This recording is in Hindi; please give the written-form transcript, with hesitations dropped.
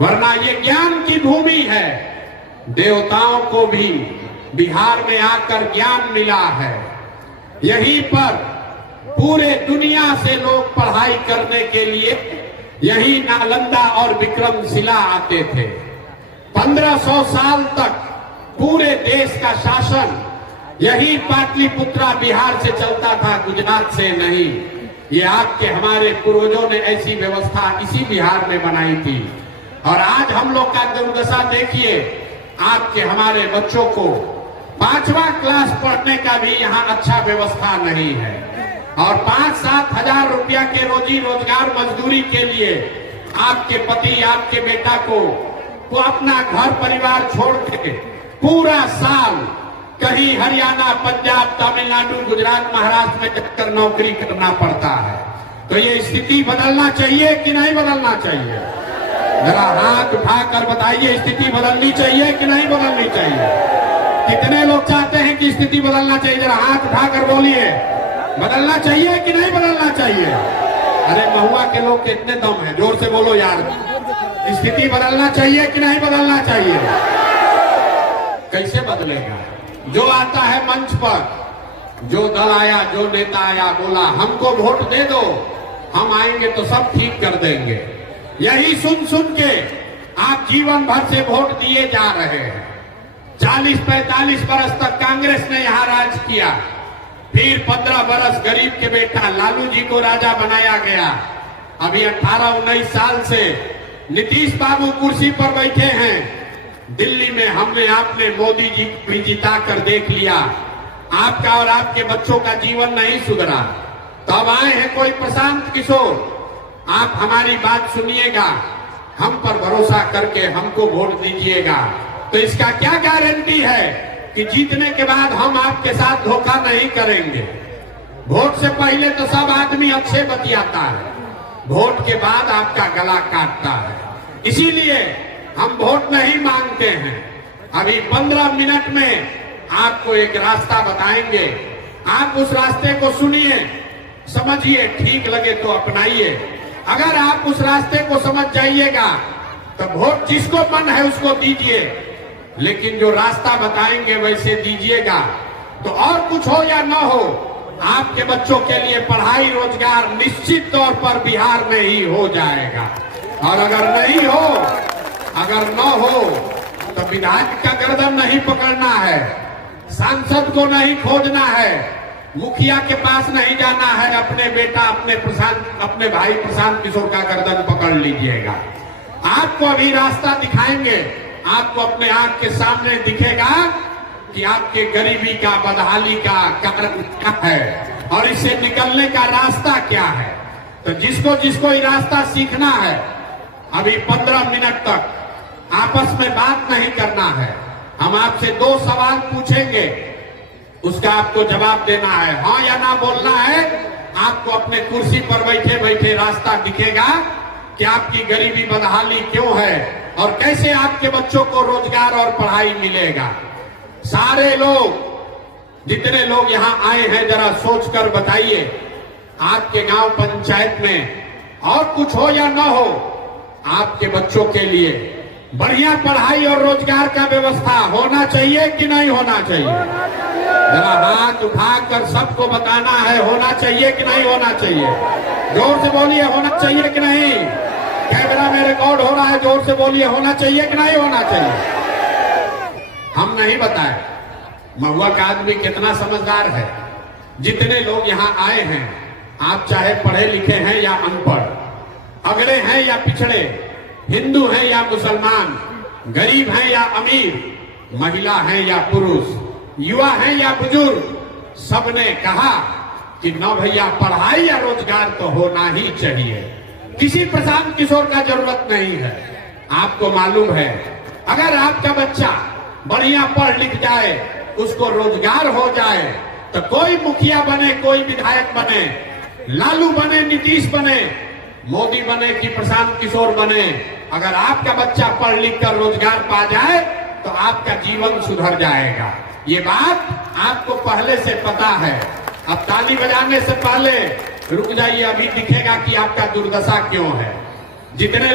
वरना ये ज्ञान की भूमि है। देवताओं को भी बिहार में आकर ज्ञान मिला है। यहीं पर पूरे दुनिया से लोग पढ़ाई करने के लिए यही नालंदा और विक्रमशिला आते थे। 1500 साल तक पूरे देश का शासन यही पाटलिपुत्रा बिहार से चलता था, गुजरात से नहीं। ये आपके हमारे पूर्वजों ने ऐसी व्यवस्था इसी बिहार में बनाई थी। और आज हम लोग का दुर्दशा देखिए, आपके हमारे बच्चों को 5वां क्लास पढ़ने का भी यहाँ अच्छा व्यवस्था नहीं है। और 5-7 हजार रुपया के रोजी रोजगार मजदूरी के लिए आपके पति, आपके बेटा को वो अपना घर परिवार छोड़ के पूरा साल कहीं हरियाणा, पंजाब, तमिलनाडु, गुजरात, महाराष्ट्र में जाकर नौकरी करना पड़ता है। तो ये स्थिति बदलना चाहिए कि नहीं बदलना चाहिए? जरा हाथ उठाकर बताइए, स्थिति बदलनी चाहिए कि नहीं बदलनी चाहिए? कितने लोग चाहते हैं कि स्थिति बदलना चाहिए? जरा हाथ उठाकर बोलिए, बदलना चाहिए कि नहीं बदलना चाहिए? अरे महुआ के लोग कितने दम है, जोर से बोलो यार। स्थिति बदलना चाहिए कि नहीं बदलना चाहिए? कैसे बदलेगा? जो आता है मंच पर, जो दल आया, जो नेता आया, बोला हमको वोट दे दो, हम आएंगे तो सब ठीक कर देंगे। यही सुन सुन के आप जीवन भर से वोट दिए जा रहे हैं। 40-45 बरस तक कांग्रेस ने यहां राज किया, फिर 15 बरस गरीब के बेटा लालू जी को राजा बनाया गया। अभी 18-19 साल से नीतीश बाबू कुर्सी पर बैठे हैं। दिल्ली में हमने आपने मोदी जी को भी जिता कर देख लिया। आपका और आपके बच्चों का जीवन नहीं सुधरा। तो अब आए हैं कोई प्रशांत किशोर, आप हमारी बात सुनिएगा, हम पर भरोसा करके हमको वोट दीजिएगा। तो इसका क्या गारंटी है कि जीतने के बाद हम आपके साथ धोखा नहीं करेंगे? वोट से पहले तो सब आदमी अच्छे बतियाता है, वोट के बाद आपका गला काटता है। इसीलिए हम वोट नहीं मांगते हैं। अभी 15 मिनट में आपको एक रास्ता बताएंगे, आप उस रास्ते को सुनिए, समझिए, ठीक लगे तो अपनाइए। अगर आप उस रास्ते को समझ जाइएगा तो वोट जिसको मन है उसको दीजिए, लेकिन जो रास्ता बताएंगे वैसे दीजिएगा। तो और कुछ हो या न हो, आपके बच्चों के लिए पढ़ाई, रोजगार निश्चित तौर पर बिहार में ही हो जाएगा। और अगर नहीं हो, अगर न हो, तो विधायक का गर्दन नहीं पकड़ना है, सांसद को नहीं खोजना है, मुखिया के पास नहीं जाना है, अपने बेटा, अपने भाई प्रशांत किशोर का गर्दन पकड़ लीजिएगा। आपको अभी रास्ता दिखाएंगे, आपको अपने आंख के सामने दिखेगा कि आपके गरीबी का, बदहाली का कारण क्या है और इससे निकलने का रास्ता क्या है। तो जिसको जिसको ये रास्ता सीखना है, अभी 15 मिनट तक आपस में बात नहीं करना है। हम आपसे 2 सवाल पूछेंगे, उसका आपको जवाब देना है, हाँ या ना बोलना है। आपको अपने कुर्सी पर बैठे बैठे रास्ता दिखेगा कि आपकी गरीबी, बदहाली क्यों है और कैसे आपके बच्चों को रोजगार और पढ़ाई मिलेगा। सारे लोग, जितने लोग यहाँ आए हैं, जरा सोचकर बताइए, आपके गांव पंचायत में और कुछ हो या ना हो, आपके बच्चों के लिए बढ़िया पढ़ाई और रोजगार का व्यवस्था होना चाहिए कि नहीं होना चाहिए? जरा हाथ उठाकर सबको बताना है, होना चाहिए कि नहीं होना चाहिए? जोर से बोलिए, होना चाहिए कि नहीं? कैमरा में रिकॉर्ड हो रहा है, जोर से बोलिए, होना चाहिए कि नहीं होना चाहिए? हम नहीं बताए महुआ का आदमी कितना समझदार है। जितने लोग यहाँ आए हैं, आप चाहे पढ़े लिखे हैं या अनपढ़, अगड़े हैं या पिछड़े, हिंदू हैं या मुसलमान, गरीब हैं या अमीर, महिला हैं या पुरुष, युवा हैं या बुजुर्ग, सबने कहा कि न भैया पढ़ाई या रोजगार तो होना ही चाहिए। किसी प्रशांत किशोर का जरूरत नहीं है। आपको मालूम है, अगर आपका बच्चा बढ़िया पढ़ लिख जाए, उसको रोजगार हो जाए, तो कोई मुखिया बने, कोई विधायक बने, लालू बने, नीतीश बने, मोदी बने कि प्रशांत किशोर बने, अगर आपका बच्चा पढ़ लिख कर रोजगार पा जाए तो आपका जीवन सुधर जाएगा। ये बात आपको पहले से पता है। अब ताली बजाने से पहले रुक जाइए, अभी दिखेगा कि आपका दुर्दशा क्यों है। जितने